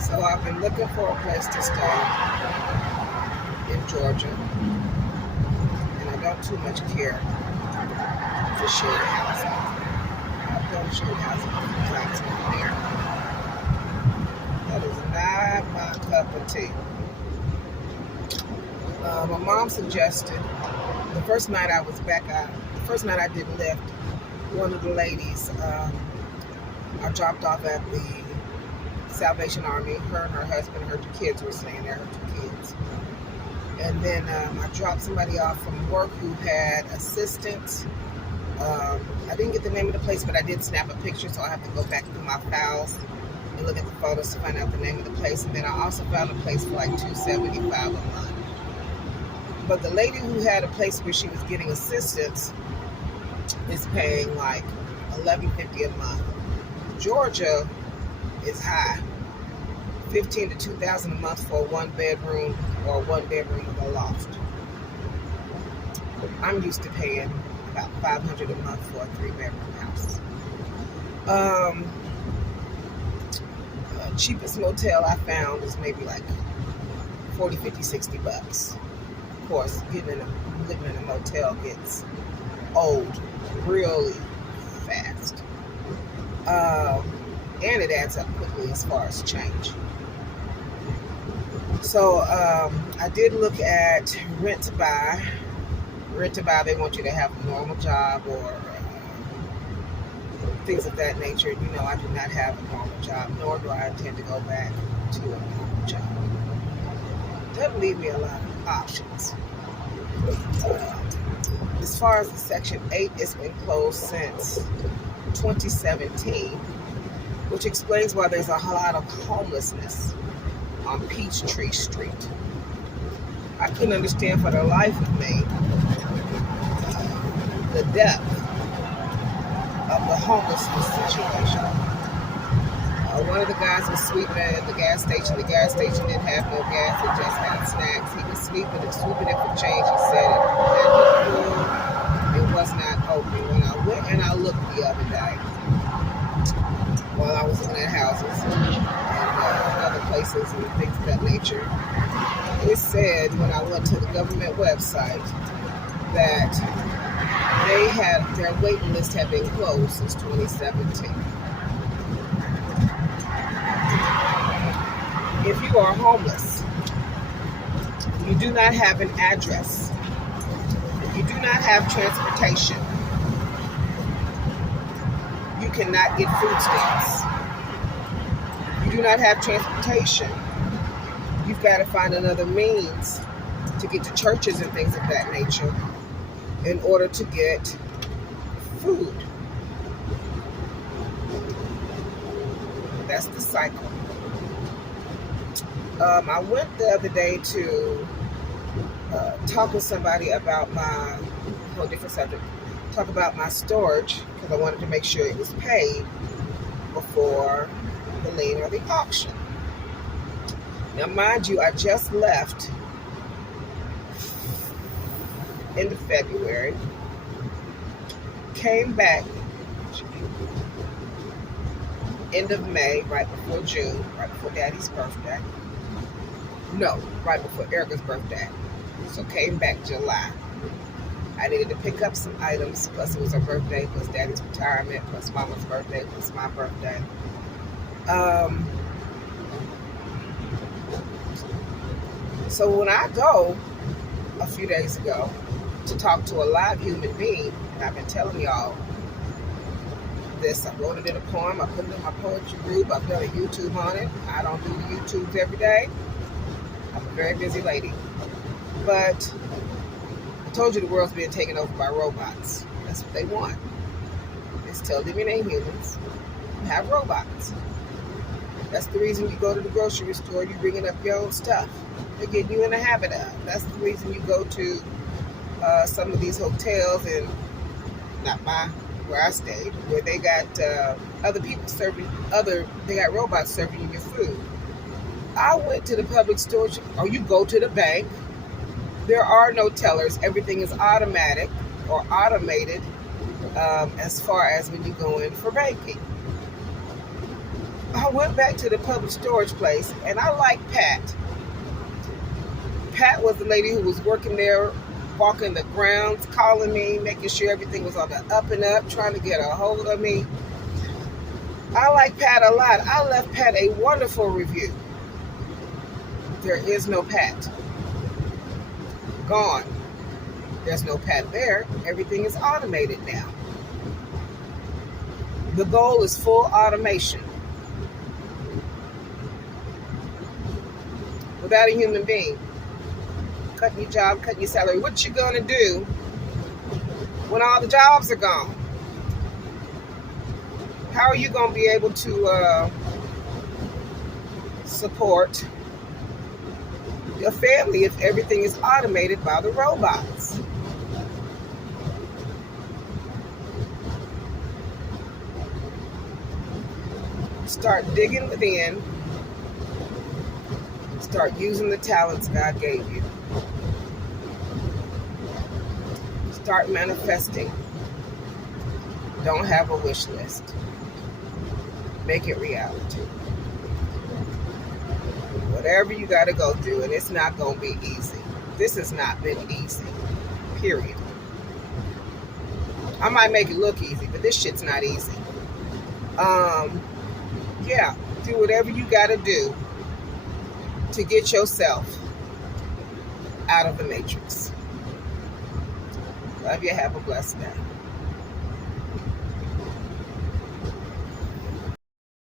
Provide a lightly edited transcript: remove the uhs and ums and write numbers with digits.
So I've been looking for a place to stay in Georgia, and I don't too much care for shared housing. I've done shared housing a few times here. That is not my cup of tea. My mom suggested the first night I was back out, the first night I did lift, one of the ladies I dropped off at the Salvation Army. Her and her husband, her 2 kids were staying there, her 2 kids. And then I dropped somebody off from work who had assistants. I didn't get the name of the place, but I did snap a picture, so I have to go back through my files and look at the photos to find out the name of the place. And then I also found a place for like $275 a month. But the lady who had a place where she was getting assistance is paying like $11.50 a month. Georgia is high, $15,000 to $2,000 a month for a 1-bedroom or a 1-bedroom with a loft. I'm used to paying about $500 a month for a 3-bedroom house. Cheapest motel I found is maybe like $40, $50, $60. Of course, living in a motel gets old really fast. And it adds up quickly as far as change. So I did look at rent to buy. Rent to buy, they want you to have a normal job or things of that nature. You know, I do not have a normal job, nor do I intend to go back to a normal job. Doesn't leave me a lot of options. As far as the Section 8, it's been closed since 2017, which explains why there's a lot of homelessness on Peachtree Street. I couldn't understand for the life of me the depth of the homelessness situation. One of the guys was sweeping at the gas station. The gas station didn't have no gas, it just had snacks. He was sweeping it for change. He said it was not open. When I went and I looked the other day, while I was looking at houses and other places and things of that nature, it said when I went to the government website that their waiting list had been closed since 2017. If you are homeless, you do not have an address, you do not have transportation, you cannot get food stamps. You do not have transportation, you've got to find another means to get to churches and things of that nature in order to get food. That's the cycle. I went the other day to talk with somebody about my whole different subject. Talk about my storage because I wanted to make sure it was paid before the lien or the auction. Now, mind you, I just left end of February, came back end of May, right before June, right before Daddy's birthday. No, right before Erica's birthday. So came back July. I needed to pick up some items, plus it was her birthday, plus Daddy's retirement, plus Mama's birthday, plus my birthday. So when I go a few days ago to talk to a live human being, and I've been telling y'all this, I wrote it in a poem, I put it in my poetry group, I've done a YouTube on it. I don't do the YouTubes every day. I'm a very busy lady. But I told you the world's being taken over by robots. That's what they want. They still living in humans have robots. That's the reason you go to the grocery store, you're bringing up your own stuff. They're getting you in the habit of. That's the reason you go to some of these hotels, and not where I stayed, where they got other people they got robots serving you your food. I went to the public storage, or you go to the bank, there are no tellers. Everything is automatic or automated as far as when you go in for banking. I went back to the public storage place, and I like Pat. Pat was the lady who was working there, walking the grounds, calling me, making sure everything was on the up and up, trying to get a hold of me. I like Pat a lot. I left Pat a wonderful review. There is no Pat. Gone. There's no Pat there. Everything is automated now. The goal is full automation. Without a human being. Cutting your job, cutting your salary. What you gonna do when all the jobs are gone? How are you gonna be able to support your family if everything is automated by the robots? Start digging within. Start using the talents God gave you. Start manifesting. Don't have a wish list. Make it reality. Whatever you got to go through, and it's not going to be easy. This has not been easy. Period. I might make it look easy, but this shit's not easy. Yeah, do whatever you got to do to get yourself out of the matrix. Love you. Have a blessed day.